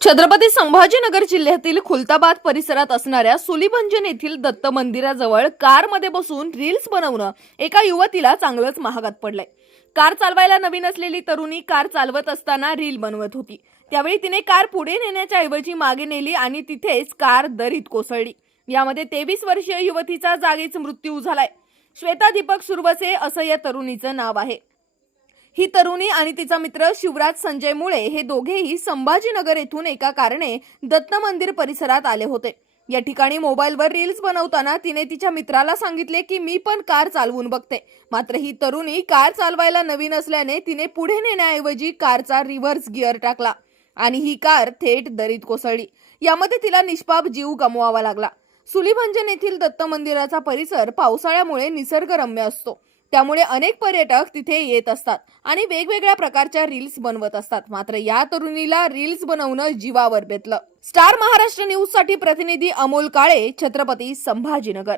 छत्रपती संभाजीनगर जिल्ह्यातील खुलताबाद परिसरात असणाऱ्या सुलीभंजन येथील दत्त मंदिराजवळ कारमध्ये बसून रील्स बनवणं एका युवतीला चांगलंच महागात पडलंय. कार चालवायला नवीन असलेली तरुणी कार चालवत असताना रील बनवत होती. त्यावेळी तिने कार पुढे नेण्याच्या ऐवजी मागे नेली आणि तिथेच कार दरीत कोसळली. यामध्ये तेवीस वर्षीय युवतीचा जागीच मृत्यू झालाय. श्वेता दीपक सुरवसे असं या तरुणीचं नाव आहे. ही तरुणी आणि तिचा मित्र शिवराज संजय मुळे हे दोघेही संभाजीनगर येथून एका कारणे दत्त मंदिर परिसरात आले होते. या ठिकाणी मोबाईलवर रील्स बनवताना तिने तिच्या मित्राला सांगितले की मी पण कार चालवून बघते. मात्र ही तरुणी कार चालवायला नवीन असल्याने तिने पुढे नेण्याऐवजी कारचा रिव्हर्स गिअर टाकला आणि ही कार थेट दरीत कोसळली. यामध्ये तिला निष्पाप जीव गमवावा लागला. सुलीभंजन येथील दत्त मंदिराचा परिसर पावसाळ्यामुळे निसर्गरम्य असतो. त्यामुळे अनेक पर्यटक तिथे येत असतात आणि वेगवेगळ्या प्रकारच्या रील्स बनवत असतात. मात्र या तरुणीला रील्स बनवणं जीवावर बेतलं. स्टार महाराष्ट्र न्यूजसाठी प्रतिनिधी अमोल काळे छत्रपती संभाजीनगर.